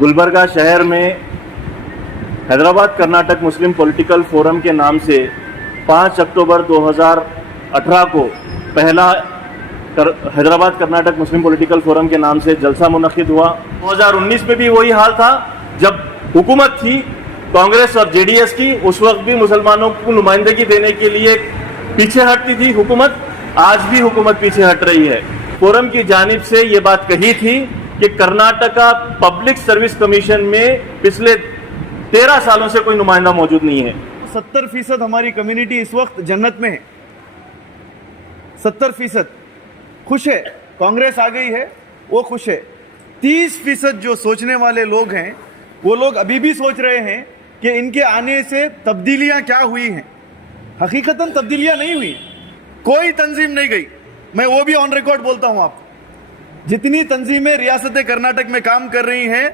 गुलबर्गा शहर में हैदराबाद कर्नाटक मुस्लिम political forum के नाम से 5 अक्टूबर 2018 को पहला हैदराबाद कर्नाटक मुस्लिम पॉलिटिकल फोरम के नाम से जलसा मुनक्किद हुआ। 2019 में भी वही हाल था, जब हुकूमत थी कांग्रेस और जेडीएस की, उस वक्त भी मुसलमानों को नुमाइंदगी देने के लिए पीछे हटती थी हुकूमत। आज भी हुकूमत पीछे हट रही है। फोरम की जानिब से ये बात कही थी कि कर्नाटका पब्लिक सर्विस कमीशन में पिछले 13 सालों से कोई नुमाइंदा मौजूद नहीं है। 70% हमारी कम्युनिटी इस वक्त जन्नत में है। 70% खुश है, कांग्रेस आ गई है वो खुश है। 30% जो सोचने वाले लोग हैं वो लोग अभी भी सोच रहे हैं कि इनके आने से तब्दीलियां क्या हुई हैं। हकीकतन तब्दीलियां नहीं हुई, कोई तंजीम नहीं गई। मैं वो भी ऑन रिकॉर्ड बोलता हूं आपको। जितनी तंजीमें रियासत कर्नाटक में काम कर रही हैं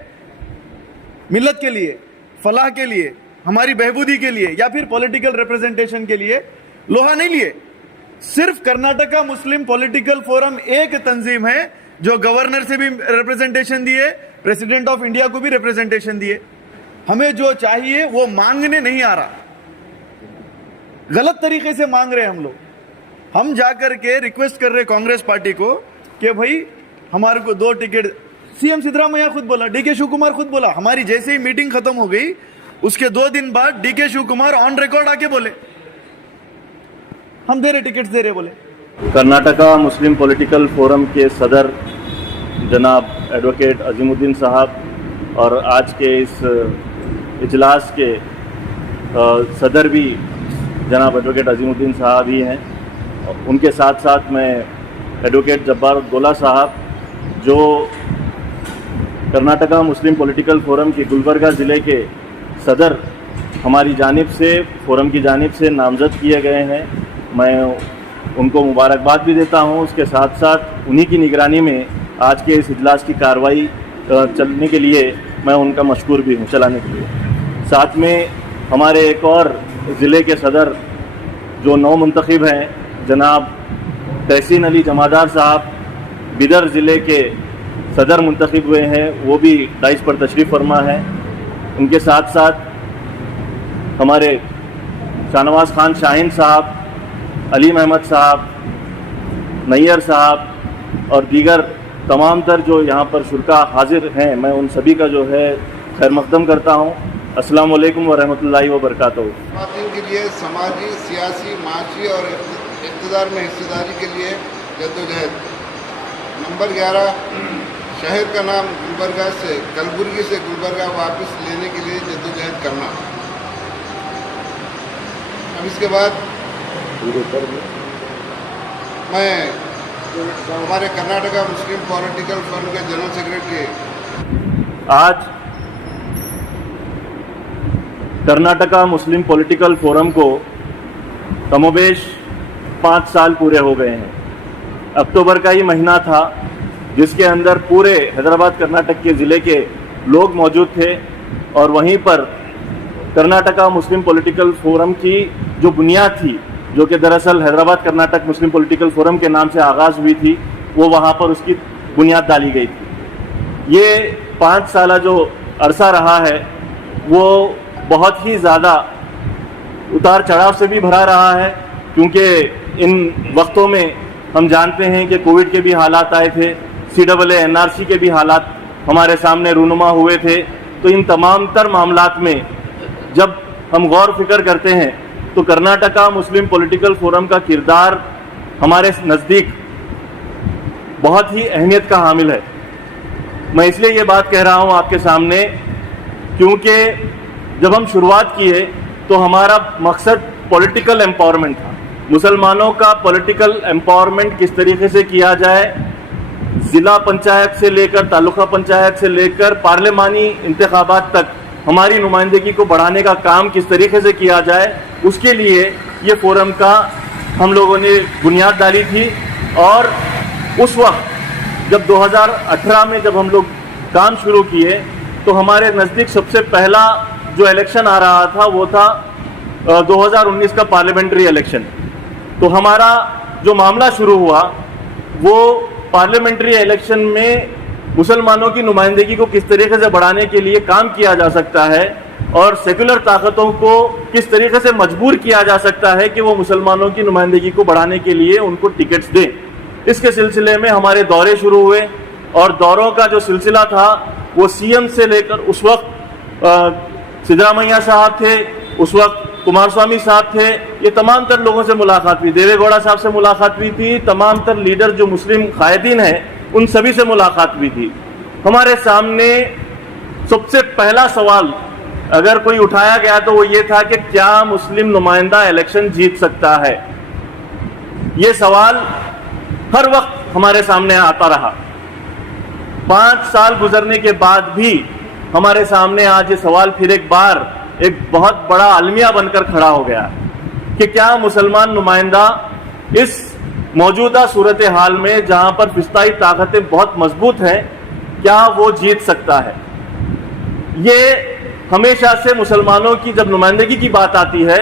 मिल्लत के लिए, फलाह के लिए, हमारी बहबूदी के लिए या फिर पॉलिटिकल रिप्रेजेंटेशन के लिए, लोहा नहीं लिए। सिर्फ कर्नाटका मुस्लिम पॉलिटिकल फोरम एक तंजीम है जो गवर्नर से भी रिप्रेजेंटेशन दिए, प्रेसिडेंट ऑफ इंडिया को भी रिप्रेजेंटेशन दिए। हमें जो चाहिए वो मांगने नहीं आ रहा, गलत तरीके से मांग रहे हैं हम लोग। हम जाकर के रिक्वेस्ट कर रहे कांग्रेस पार्टी को कि भाई हमारे को 2 टिकट। सीएम सिद्धरामैया खुद बोला, डीके शिव कुमार खुद बोला। हमारी जैसे ही मीटिंग खत्म हो गई उसके 2 दिन बाद DK Shiv Kumar on record आके बोले हम दे रहे, टिकट्स दे रहे बोले। कर्नाटका मुस्लिम पॉलिटिकल फोरम के सदर जनाब एडवोकेट अजीमुद्दीन साहब और आज के इस इजलास के सदर भी जनाब एडवोकेट अजीमुद्दीन साहब ही हैं। उनके साथ साथ मैं एडवोकेट जब्बार गोला साहब, जो कर्नाटका मुस्लिम पॉलिटिकल फोरम के गुलबर्गा ज़िले के सदर हमारी जानिब से, फोरम की जानिब से नामज़द किए गए हैं, मैं उनको मुबारकबाद भी देता हूं। उसके साथ साथ उन्हीं की निगरानी में आज के इस इजलास की कार्रवाई चलने के लिए मैं उनका मशकूर भी हूं, चलाने के लिए। साथ में हमारे एक और ज़िले के सदर जो नौ मुंतखब हैं, जनाब तहसीन अली जमादार साहब, बिदर ज़िले के सदर मुंतखब हुए हैं, वो भी डाइस पर तशरीफ़ फरमा है। उनके साथ साथ हमारे शाहनवाज खान शाहीन साहब, अलीम अहमद साहब, नैयर साहब और दीगर तमाम तर जो यहाँ पर शुरका हाजिर हैं, मैं उन सभी का जो है खैर मकदम करता हूँ। अस्सलाम वालेकुम व रहमतुल्लाहि व बरकातहू। ख़वातीन के लिए समाजी, सियासी, माशी और इक़्तिदार में हिस्सेदारी के लिए जद्दोजहद। नंबर 11, शहर का नाम गुलबर्गा से, कलबुर्गी से गुलबर्गा वापस लेने के लिए जद्दोजहद करना। अब इसके बाद मैं हमारे कर्नाटका मुस्लिम पॉलिटिकल फोरम के जनरल सेक्रेटरी, आज कर्नाटका मुस्लिम पॉलिटिकल फोरम को कमोबेश 5 साल पूरे हो गए हैं। अक्टूबर का ही महीना था जिसके अंदर पूरे हैदराबाद कर्नाटक के ज़िले के लोग मौजूद थे और वहीं पर कर्नाटका मुस्लिम पॉलिटिकल फोरम की जो बुनियाद थी, जो कि दरअसल हैदराबाद कर्नाटक मुस्लिम पॉलिटिकल फोरम के नाम से आगाज़ हुई थी, वो वहाँ पर उसकी बुनियाद डाली गई थी। ये 5 साल जो अरसा रहा है वो बहुत ही ज़्यादा उतार चढ़ाव से भी भरा रहा है, क्योंकि इन वक्तों में हम जानते हैं कि कोविड के भी हालात आए थे, CAA NRC के भी हालात हमारे सामने रूनुमा हुए थे। तो इन तमाम तर मामलात में जब हम गौर फिक्र करते हैं तो कर्नाटका मुस्लिम पॉलिटिकल फोरम का किरदार हमारे नज़दीक बहुत ही अहमियत का हामिल है। मैं इसलिए ये बात कह रहा हूँ आपके सामने क्योंकि जब हम शुरुआत किए तो हमारा मकसद पॉलिटिकल एम्पावरमेंट था। मुसलमानों का पॉलिटिकल एम्पावरमेंट किस तरीके से किया जाए, ज़िला पंचायत से लेकर तालुका पंचायत से लेकर पार्लिमानी इंतखाबात तक हमारी नुमाइंदगी को बढ़ाने का काम किस तरीके से किया जाए, उसके लिए ये फोरम का हम लोगों ने बुनियाद डाली थी। और उस वक्त जब 2018 में जब हम लोग काम शुरू किए तो हमारे नज़दीक सबसे पहला जो इलेक्शन आ रहा था वो था 2019 का पार्लियामेंट्री इलेक्शन। तो हमारा जो मामला शुरू हुआ वो पार्लियामेंट्री इलेक्शन में मुसलमानों की नुमाइंदगी को किस तरीके से बढ़ाने के लिए काम किया जा सकता है और सेकुलर ताकतों को किस तरीके से मजबूर किया जा सकता है कि वो मुसलमानों की नुमाइंदगी को बढ़ाने के लिए उनको टिकट्स दें। इसके सिलसिले में हमारे दौरे शुरू हुए और दौरों का जो सिलसिला था वो सीएम से लेकर उस वक्त सिद्धरामैया साहब थे, उस वक्त कुमारस्वामी साहब थे, ये तमाम तर लोगों से मुलाकात हुई, देवेगौड़ा साहब से मुलाकात हुई थी, तमाम तर लीडर जो मुस्लिम कायदीन हैं उन सभी से मुलाकात हुई थी। हमारे सामने सबसे पहला सवाल अगर कोई उठाया गया तो वो ये था कि क्या मुस्लिम नुमाइंदा इलेक्शन जीत सकता है। ये सवाल हर वक्त हमारे सामने आता रहा। 5 साल गुजरने के बाद भी हमारे सामने आज ये सवाल फिर एक बार एक बहुत बड़ा अलमिया बनकर खड़ा हो गया कि क्या मुसलमान नुमाइंदा इस मौजूदा सूरत हाल में जहां पर फिस्ताई ताकतें बहुत मजबूत हैं, क्या वो जीत सकता है। ये हमेशा से मुसलमानों की जब नुमाइंदगी की बात आती है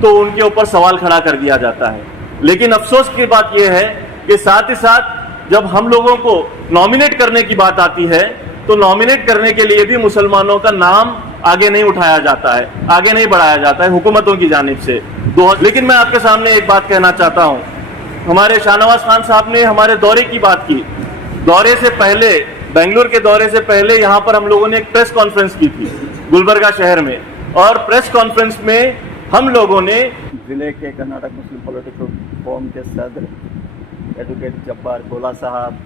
तो उनके ऊपर सवाल खड़ा कर दिया जाता है, लेकिन अफसोस की बात यह है कि साथ ही साथ जब हम लोगों को नॉमिनेट करने की बात आती है तो नॉमिनेट करने के लिए भी मुसलमानों का नाम आगे नहीं उठाया जाता है, आगे नहीं बढ़ाया जाता है हुकूमतों की जानिब से। लेकिन मैं आपके सामने एक बात कहना चाहता हूं, हमारे शाहनवाज खान साहब ने हमारे दौरे की बात की। दौरे से पहले, बेंगलुरु के दौरे से पहले यहां पर हम लोगों ने एक प्रेस कॉन्फ्रेंस की थी गुलबर्गा शहर में, और प्रेस कॉन्फ्रेंस में हम लोगों ने जिले के कर्नाटक मुस्लिम पॉलिटिकल फोरम के सदर एडवोकेट जब्बार गोला साहब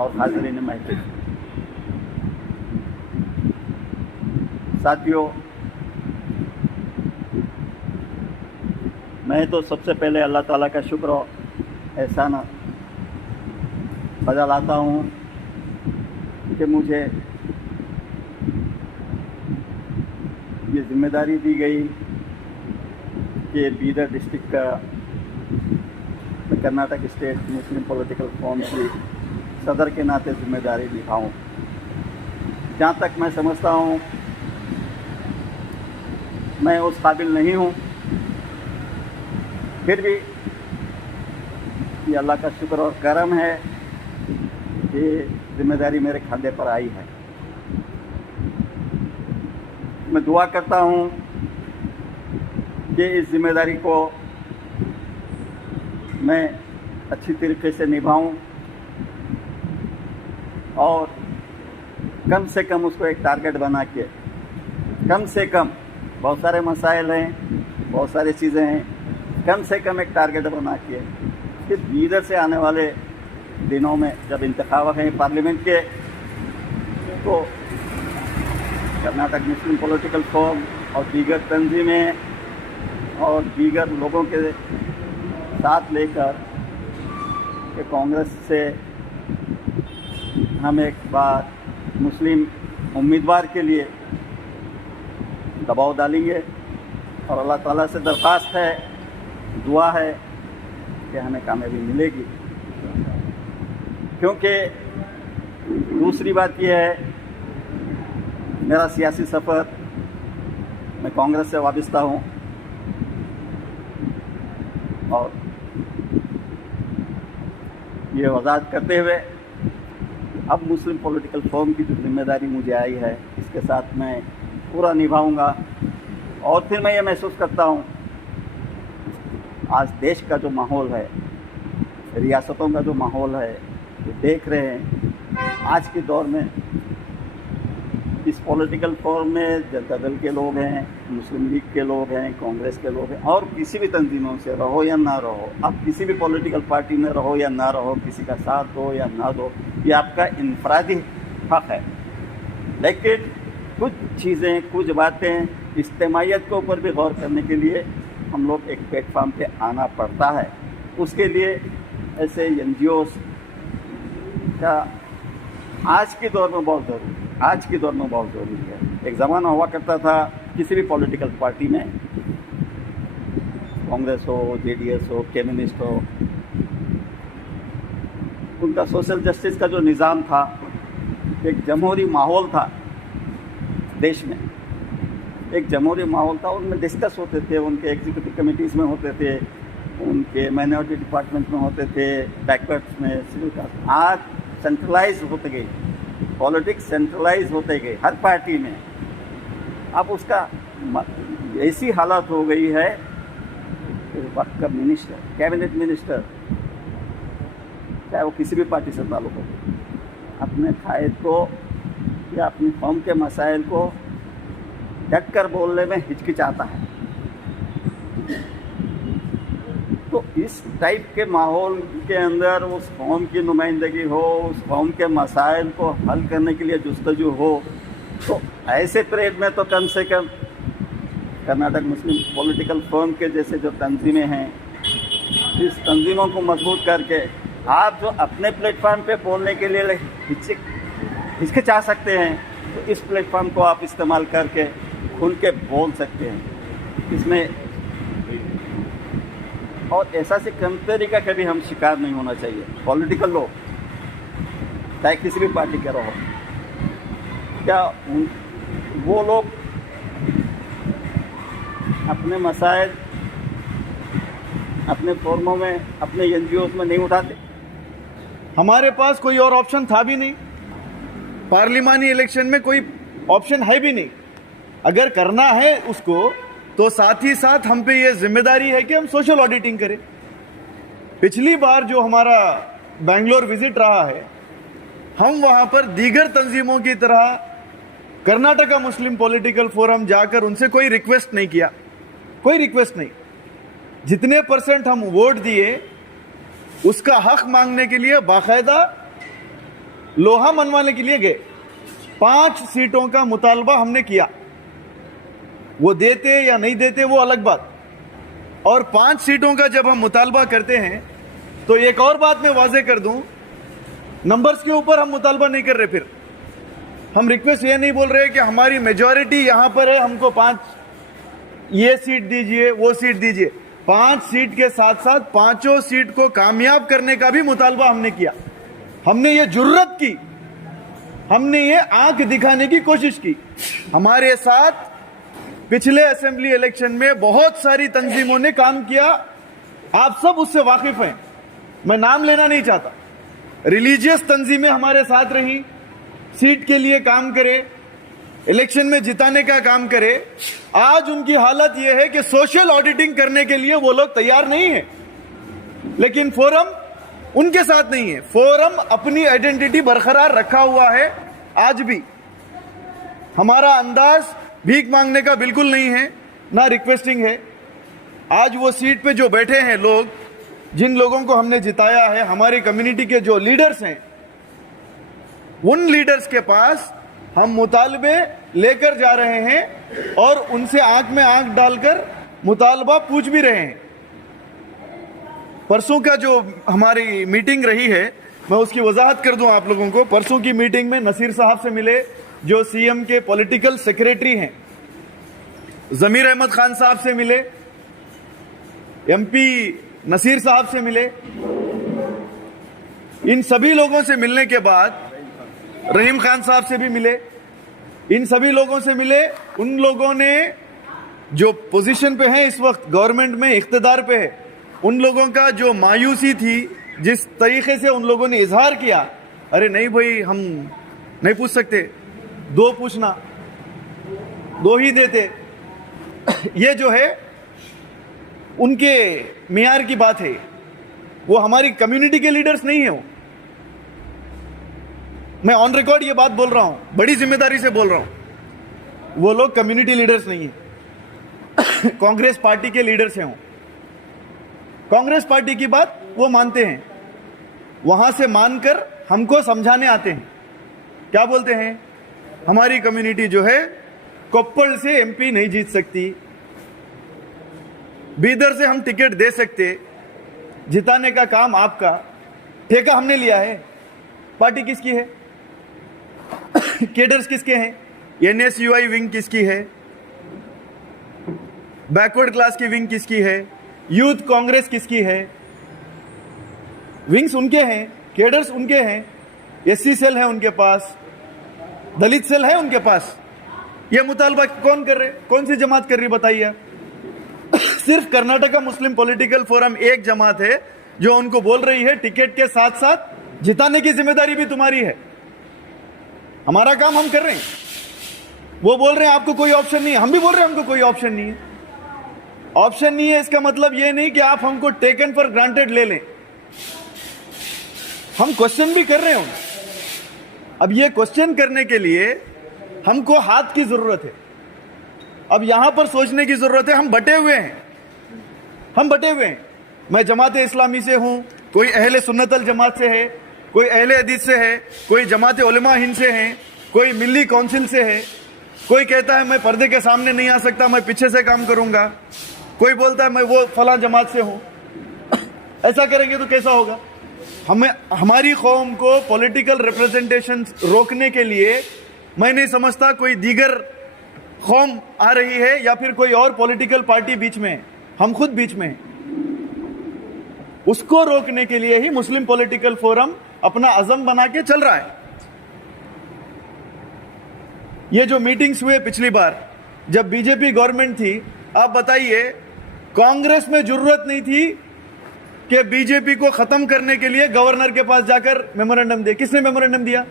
और हाज़रीन महफिल, साथियों, मैं तो सबसे पहले अल्लाह ताला का शुक्र और एहसान बजा लाता हूँ कि मुझे ये जिम्मेदारी दी गई कि बीदर डिस्ट्रिक्ट का कर्नाटक स्टेट मुस्लिम पॉलिटिकल फोरम की सदर के नाते जिम्मेदारी निभाऊँ। जहाँ तक मैं समझता हूँ मैं उस काबिल नहीं हूँ, फिर भी ये अल्लाह का शुक्र और करम है कि जिम्मेदारी मेरे खांधे पर आई है। मैं दुआ करता हूँ कि इस जिम्मेदारी को मैं अच्छी तरीके से निभाऊं और कम से कम उसको एक टारगेट बना के, कम से कम, बहुत सारे मसाइल हैं, बहुत सारी चीज़ें हैं, कम से कम एक टारगेट बना के फिर बीदर से आने वाले दिनों में जब इंतखाब हैं पार्लियामेंट के, तो कर्नाटक मुस्लिम पॉलिटिकल फोरम और दीगर तंजीमें और दीगर लोगों के साथ लेकर कि कांग्रेस से हम एक बार मुस्लिम उम्मीदवार के लिए दबाव डालेंगे और अल्लाह ताला से दरख्वास्त है, दुआ है कि हमें कामयाबी मिलेगी। क्योंकि दूसरी बात यह है, मेरा सियासी सफ़र, मैं कांग्रेस से वाबस्ता हूँ और ये वजाहत करते हुए अब मुस्लिम पॉलिटिकल फोरम की जो जिम्मेदारी मुझे आई है इसके साथ मैं पूरा निभाऊंगा। और फिर मैं ये महसूस करता हूँ आज देश का जो माहौल है, रियासतों का जो माहौल है, ये देख रहे हैं आज के दौर में इस पॉलिटिकल फोरम में जनता दल के लोग हैं, मुस्लिम लीग के लोग हैं, कांग्रेस के लोग हैं और किसी भी तंजीमों से रहो या ना रहो, आप किसी भी पॉलिटिकल पार्टी में रहो या ना रहो, किसी का साथ दो या ना दो, ये आपका इनफरादी हक़ है। लेकिन कुछ चीज़ें, कुछ बातें, इज्तिमाइयत के ऊपर भी गौर करने के लिए हम लोग एक प्लेटफार्म पे आना पड़ता है। उसके लिए ऐसे NGOs का आज के दौर में बहुत ज़रूरी है, आज के दौर में बहुत ज़रूरी है। एक ज़माना हुआ करता था किसी भी पॉलिटिकल पार्टी में, कांग्रेस हो, JDS हो, कम्युनिस्ट हो, उनका सोशल जस्टिस का जो निज़ाम था, एक जमहूरी माहौल था देश में, एक जमहूरी माहौल था, उनमें डिस्कस होते थे, उनके एग्जीक्यूटिव कमेटीज़ में होते थे, उनके माइनॉरिटी डिपार्टमेंट में होते थे, बैकवर्ड्स में, सिविल कास्ट। आज सेंट्रलाइज होते गई पॉलिटिक्स सेंट्रलाइज होते गए हर पार्टी में। अब उसका ऐसी हालत हो गई है कि वक्त का मिनिस्टर, कैबिनेट मिनिस्टर, चाहे वो किसी भी पार्टी से ताल्लुक हो, अपने कायद को या अपनी कौम के मसाइल को ढक कर बोलने में हिचकिचाता है। तो इस टाइप के माहौल के अंदर उस कौम की नुमाइंदगी हो, उस कौम के मसाइल को हल करने के लिए जुस्तजू हो, तो ऐसे पीरियड में तो कम से कम कर्नाटक मुस्लिम पॉलिटिकल फोरम के जैसे जो तंजीमें हैं, इस तंजीमों को मजबूत करके आप जो अपने प्लेटफॉर्म पे बोलने के लिए हिचकिचा सकते हैं, तो इस प्लेटफॉर्म को आप इस्तेमाल करके खुल के बोल सकते हैं इसमें। और ऐसा से कंपेरी का कभी हम शिकार नहीं होना चाहिए। पॉलिटिकल लोग चाहे किसी भी पार्टी के रहो, क्या वो लोग अपने मसाइल अपने फोरमों में, अपने एनजीओ में नहीं उठाते? हमारे पास कोई और ऑप्शन था भी नहीं, पार्लिमानी इलेक्शन में कोई ऑप्शन है भी नहीं। अगर करना है उसको तो साथ ही साथ हम पे ये जिम्मेदारी है कि हम सोशल ऑडिटिंग करें। पिछली बार जो हमारा बेंगलोर विजिट रहा है, हम वहां पर दीगर तंजीमों की तरह कर्नाटका मुस्लिम पॉलिटिकल फोरम जाकर उनसे कोई रिक्वेस्ट नहीं किया, कोई रिक्वेस्ट नहीं। जितने % हम वोट दिए उसका हक मांगने के लिए बाकायदा लोहा मनवाने के लिए गए। 5 सीटों का मुतालबा हमने किया, वो देते या नहीं देते वो अलग बात। और 5 सीटों का जब हम मुतालबा करते हैं तो एक और बात मैं वाजे कर दूं, नंबर्स के ऊपर हम मुतालबा नहीं कर रहे। फिर हम रिक्वेस्ट ये नहीं बोल रहे कि हमारी मेजॉरिटी यहां पर है, हमको 5 ये सीट दीजिए, वो सीट दीजिए। 5 सीट के साथ साथ 5 सीट को कामयाब करने का भी मुतालबा हमने किया। हमने ये जुर्रत की, हमने ये आंख दिखाने की कोशिश की। हमारे साथ पिछले असेंबली इलेक्शन में बहुत सारी तंजीमों ने काम किया, आप सब उससे वाकिफ हैं, मैं नाम लेना नहीं चाहता। रिलीजियस तंजीमें हमारे साथ रही, सीट के लिए काम करे, इलेक्शन में जिताने का काम करे। आज उनकी हालत यह है कि सोशल ऑडिटिंग करने के लिए वो लोग तैयार नहीं है, लेकिन फोरम उनके साथ नहीं है। फोरम अपनी आइडेंटिटी बरकरार रखा हुआ है। आज भी हमारा अंदाज भीख मांगने का बिल्कुल नहीं है, ना रिक्वेस्टिंग है। आज वो सीट पे जो बैठे हैं लोग, जिन लोगों को हमने जिताया है, हमारी कम्युनिटी के जो लीडर्स हैं, उन लीडर्स के पास हम मुतालबे लेकर जा रहे हैं और उनसे आंख में आंख डालकर मुतालबा पूछ भी रहे हैं। परसों का जो हमारी मीटिंग रही है, मैं उसकी वजाहत कर दूं आप लोगों को। परसों की मीटिंग में नसीर साहब से मिले, जो सीएम के पॉलिटिकल सेक्रेटरी हैं। जमीर अहमद खान साहब से मिले, एमपी नसीर साहब से मिले। इन सभी लोगों से मिलने के बाद रहीम खान साहब से भी मिले। इन सभी लोगों से मिले। उन लोगों ने जो पोजीशन पे हैं इस वक्त, गवर्नमेंट में इख्तिदार पे है, उन लोगों का जो मायूसी थी, जिस तरीके से उन लोगों ने इजहार किया, अरे नहीं भाई हम नहीं पूछ सकते, 2 पूछना, 2 ही देते, ये जो है उनके मियार की बात है। वो हमारी कम्युनिटी के लीडर्स नहीं है। मैं ऑन रिकॉर्ड ये बात बोल रहा हूं, बड़ी जिम्मेदारी से बोल रहा हूं। वो लोग कम्युनिटी लीडर्स नहीं है, कांग्रेस पार्टी के लीडर्स हैं। कांग्रेस पार्टी की बात वो मानते हैं, वहां से मानकर हमको समझाने आते हैं। क्या बोलते हैं? हमारी कम्युनिटी जो है कोप्पल से एमपी नहीं जीत सकती, बीदर से हम टिकट दे सकते, जिताने का काम आपका, ठेका हमने लिया है। पार्टी किसकी है? केडर्स किसके हैं? एनएसयूआई विंग किसकी है? बैकवर्ड क्लास की विंग किसकी है? यूथ कांग्रेस किसकी है? विंग्स उनके हैं, केडर्स उनके हैं, एससी सेल है उनके पास, दलित सेल है उनके पास। यह मुतालबा कौन कर रहे? कौन सी जमात कर रही बताइए? सिर्फ कर्नाटका मुस्लिम पॉलिटिकल फोरम एक जमात है जो उनको बोल रही है टिकट के साथ साथ जिताने की जिम्मेदारी भी तुम्हारी है। हमारा काम हम कर रहे हैं। वो बोल रहे हैं आपको कोई ऑप्शन नहीं है, हम भी बोल रहे हैं हमको कोई ऑप्शन नहीं है। ऑप्शन नहीं है इसका मतलब ये नहीं कि आप हमको टेकन फॉर ग्रांटेड ले लें। हम क्वेश्चन भी कर रहे हैं। अब ये क्वेश्चन करने के लिए हमको हाथ की जरूरत है। अब यहां पर सोचने की जरूरत है। हम बटे हुए हैं, हम बटे हुए हैं। मैं जमात इस्लामी से हूं, कोई अहले सुन्नतल जमात से है, कोई अहले हदीस से है, कोई जमात उलमा हिंद से है, कोई मिल्ली काउंसिल से है, कोई कहता है मैं पर्दे के सामने नहीं आ सकता, मैं पीछे से काम करूंगा, कोई बोलता है मैं वो फलां जमात से हूं। ऐसा करेंगे तो कैसा होगा? हमें हमारी कौम को पॉलिटिकल रिप्रेजेंटेशन रोकने के लिए मैं नहीं समझता कोई दीगर कौम आ रही है या फिर कोई और पॉलिटिकल पार्टी बीच में है, हम खुद बीच में हैं। उसको रोकने के लिए ही मुस्लिम पॉलिटिकल फोरम अपना अज़म बना के चल रहा है। ये जो मीटिंग्स हुए पिछली बार जब बीजेपी गवर्नमेंट थी, आप बताइए कांग्रेस में जरूरत नहीं थी कि बीजेपी को खत्म करने के लिए गवर्नर के पास जाकर मेमोरेंडम दे। किसने मेमोरेंडम दिया?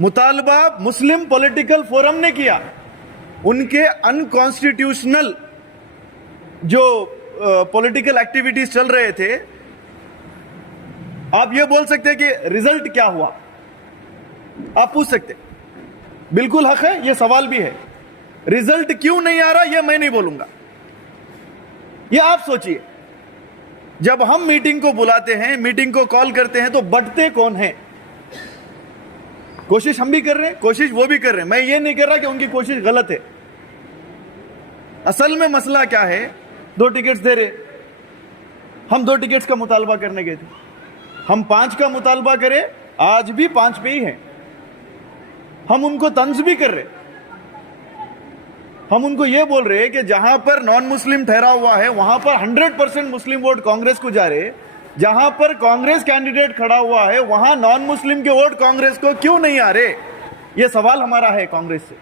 मुतालबा मुस्लिम पॉलिटिकल फोरम ने किया। उनके अनकॉन्स्टिट्यूशनल जो पॉलिटिकल एक्टिविटीज चल रहे थे, आप ये बोल सकते हैं कि रिजल्ट क्या हुआ, आप पूछ सकते, बिल्कुल हक है, ये सवाल भी है। रिजल्ट क्यों नहीं आ रहा ये मैं नहीं बोलूंगा, ये आप सोचिए। जब हम मीटिंग को बुलाते हैं, मीटिंग को कॉल करते हैं, तो बंटते कौन है? कोशिश हम भी कर रहे हैं, कोशिश वो भी कर रहे हैं। मैं ये नहीं कर रहा कि उनकी कोशिश गलत है। असल में मसला क्या है? 2 टिकट्स दे रहे, हम 2 टिकट्स का मुतालबा करने गए थे, हम 5 का मुतालबा करें, आज भी 5 पे ही है। हम उनको तंज भी कर रहे, हम उनको ये बोल रहे कि जहां पर नॉन मुस्लिम ठहरा हुआ है वहां पर 100% मुस्लिम वोट कांग्रेस को जा रहे, जहां पर कांग्रेस कैंडिडेट खड़ा हुआ है वहां नॉन मुस्लिम के वोट कांग्रेस को क्यों नहीं आ रहे? ये सवाल हमारा है कांग्रेस से।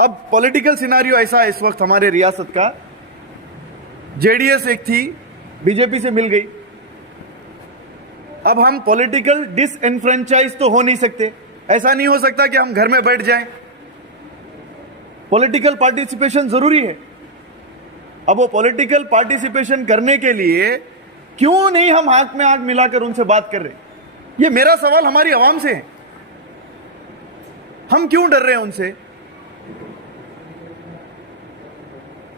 अब पॉलिटिकल सिनारियो ऐसा है इस वक्त हमारे रियासत का, जेडीएस एक थी, बीजेपी से मिल गई। अब हम पॉलिटिकल डिसएनफ्रेंचाइज तो हो नहीं सकते। ऐसा नहीं हो सकता कि हम घर में बैठ जाएं। पॉलिटिकल पार्टिसिपेशन जरूरी है। अब वो पॉलिटिकल पार्टिसिपेशन करने के लिए क्यों नहीं हम आंख में आंख मिलाकर उनसे बात कर रहे हैं? ये मेरा सवाल हमारी आवाम से है। हम क्यों डर रहे हैं उनसे?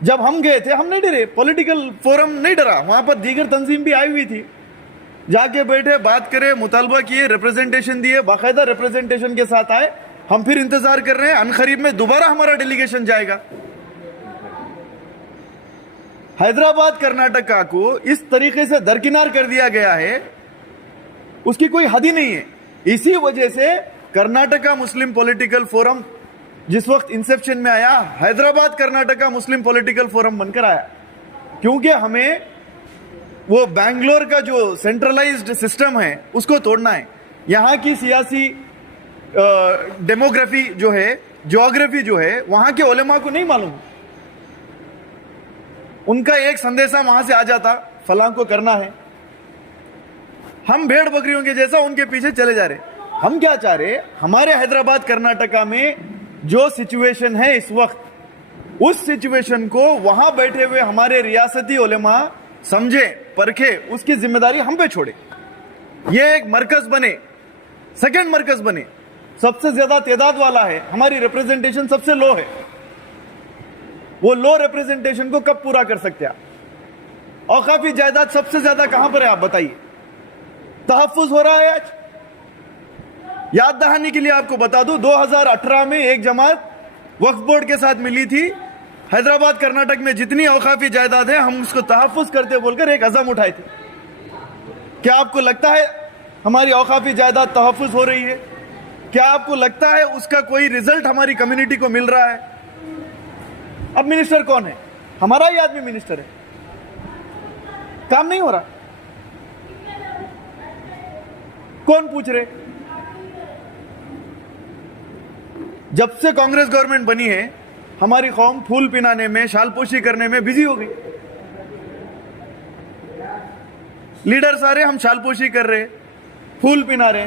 जब हम गए थे हम नहीं डरे, पॉलिटिकल फोरम नहीं डरा, वहां पर दीगर तंजीम भी आई हुई थी, जाके बैठे, बात करे, मुतालबा किए, रिप्रेजेंटेशन दिए, बाकायदा रिप्रेजेंटेशन के साथ आए। हम फिर इंतजार कर रहे हैं, अनकरीब में दोबारा हमारा डेलीगेशन जाएगा। हैदराबाद कर्नाटका को इस तरीके से दरकिनार कर दिया गया है, उसकी कोई हद ही नहीं है। इसी वजह से कर्नाटका मुस्लिम पॉलिटिकल फोरम जिस वक्त इंसेप्शन में आया, हैदराबाद कर्नाटका मुस्लिम पॉलिटिकल फोरम बनकर आया, क्योंकि हमें वो बैंगलोर का जो सेंट्रलाइज्ड सिस्टम है उसको तोड़ना है। यहां की सियासी डेमोग्राफी जो है, ज्योग्राफी जो है, वहां के उलेमा को नहीं मालूम। उनका एक संदेशा वहां से आ जाता, फलां को करना है। हम भेड़ बकरियों के जैसा उनके पीछे चले जा रहे। हम क्या चाह रहे? हमारे हैदराबाद कर्नाटका में जो सिचुएशन है इस वक्त, उस सिचुएशन को वहां बैठे हुए हमारे रियासती उलेमा समझे, परखे, उसकी जिम्मेदारी हम पे छोड़े। ये एक मरकज बने, सेकंड मरकज बने, सबसे ज्यादा तादाद वाला है, हमारी रिप्रेजेंटेशन सबसे लो है। वो लो रिप्रेजेंटेशन को कब पूरा कर सकते हैं? औकाफी जायदाद सबसे ज्यादा कहां पर है आप बताइए? तहफ्फुज हो रहा है। आज याद दहानी के लिए आपको बता दूं, 2018 में एक जमात वक्फ बोर्ड के साथ मिली थी। हैदराबाद कर्नाटक में जितनी औकाफी जायदाद है हम उसको तहफ्फुज करते बोलकर एक अज़म उठाए थे। क्या आपको लगता है हमारी औकाफी जायदाद तहफ्फुज हो रही है? क्या आपको लगता है उसका कोई रिजल्ट हमारी कम्युनिटी को मिल रहा है? अब मिनिस्टर कौन है? हमारा ही आदमी मिनिस्टर है। काम नहीं हो रहा, कौन पूछ रहे? जब से कांग्रेस गवर्नमेंट बनी है हमारी कौम फूल पिनाने में, शालपोशी करने में बिजी हो गई। लीडर सारे हम शालपोशी कर रहे, फूल पिना रहे,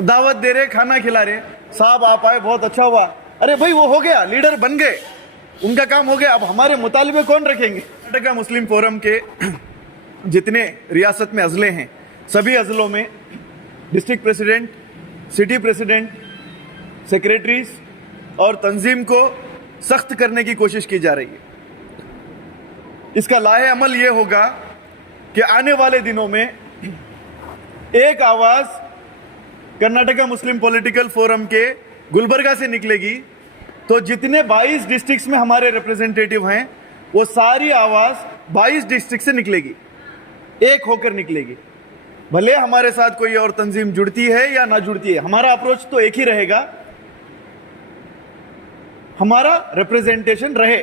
दावत दे रहे, खाना खिला रहे, साहब आप आए बहुत अच्छा हुआ। अरे भाई वो हो गया, लीडर बन गए, उनका काम हो गया, अब हमारे मुतालिबे कौन रखेंगे? कर्नाटका मुस्लिम फोरम के जितने रियासत में अजले हैं, सभी अजलों में district president, city president, secretaries और तंजीम को सख्त करने की कोशिश की जा रही है। इसका लाहे अमल ये होगा कि आने वाले दिनों में एक आवाज कर्नाटका मुस्लिम पॉलिटिकल फोरम के गुलबर्गा से निकलेगी तो जितने 22 डिस्ट्रिक्ट्स में हमारे रिप्रेजेंटेटिव हैं वो सारी आवाज 22 डिस्ट्रिक्ट से निकलेगी, एक होकर निकलेगी। भले हमारे साथ कोई और तंजीम जुड़ती है या ना जुड़ती है, हमारा अप्रोच तो एक ही रहेगा, हमारा रिप्रेजेंटेशन रहे।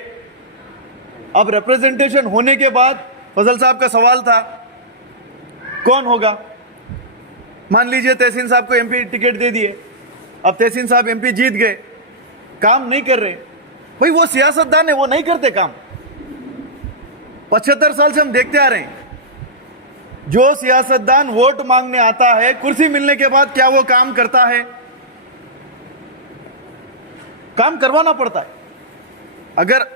अब रिप्रेजेंटेशन होने के बाद फजल साहब का सवाल था कौन होगा। मान लीजिए तहसीन साहब को एमपी टिकट दे दिए, अब तहसीन साहब एमपी जीत गए, काम नहीं कर रहे, भाई वो सियासतदान है, वो नहीं करते काम। 75 साल से हम देखते आ रहे हैं, जो सियासतदान वोट मांगने आता है, कुर्सी मिलने के बाद क्या वो काम करता है? काम करवाना पड़ता है। अगर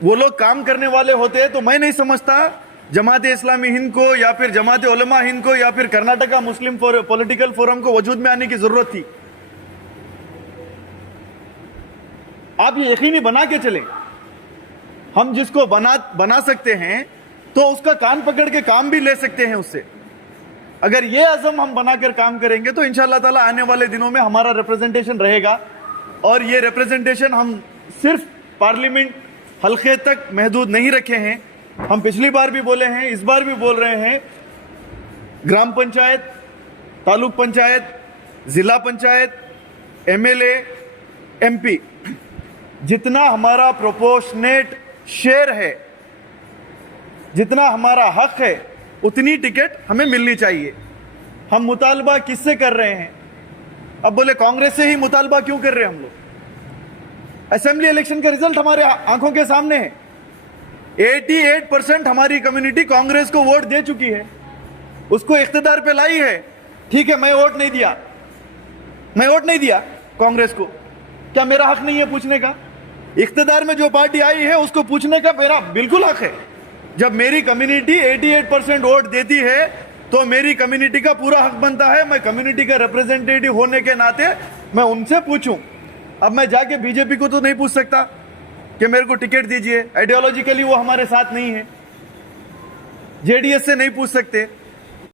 वो लोग काम करने वाले होते तो मैं नहीं समझता जमात इस्लामी हिंद को या फिर जमात उलमा हिंद को या फिर कर्नाटका मुस्लिम पॉलिटिकल फोरम को वजूद में आने की जरूरत थी। आप ये यकीनी बना के चलें, हम जिसको बना सकते हैं तो उसका कान पकड़ के काम भी ले सकते हैं उससे। अगर ये अज़म हम बनाकर काम करेंगे तो इंशाअल्लाह ताला आने वाले दिनों में हमारा रिप्रेजेंटेशन रहेगा। और ये रिप्रेजेंटेशन हम सिर्फ पार्लियामेंट हल्के तक महदूद नहीं रखे हैं, हम पिछली बार भी बोले हैं, इस बार भी बोल रहे हैं, ग्राम पंचायत, तालुक पंचायत, जिला पंचायत, एमएलए, एमपी, जितना हमारा प्रोपोर्शनेट शेयर है, जितना हमारा हक है, उतनी टिकट हमें मिलनी चाहिए। हम मुतालबा किससे कर रहे हैं? अब बोले कांग्रेस से ही मुतालबा क्यों कर रहे हैं हम लोग? असेंबली इलेक्शन का रिजल्ट हमारे आंखों के सामने है। 88% हमारी कम्युनिटी कांग्रेस को वोट दे चुकी है, उसको इख्तिदार पे लाई है। ठीक है, मैं वोट नहीं दिया कांग्रेस को, क्या मेरा हक नहीं है पूछने का? इख्तिदार में जो पार्टी आई है उसको पूछने का मेरा बिल्कुल हक है। जब मेरी कम्युनिटी 88% वोट देती है तो मेरी कम्युनिटी का पूरा हक बनता है, मैं कम्युनिटी का रिप्रेजेंटेटिव होने के नाते मैं उनसे पूछूं। अब मैं जाके बीजेपी को तो नहीं पूछ सकता कि मेरे को टिकट दीजिए, आइडियोलॉजिकली वो हमारे साथ नहीं है। जेडीएस से नहीं पूछ सकते,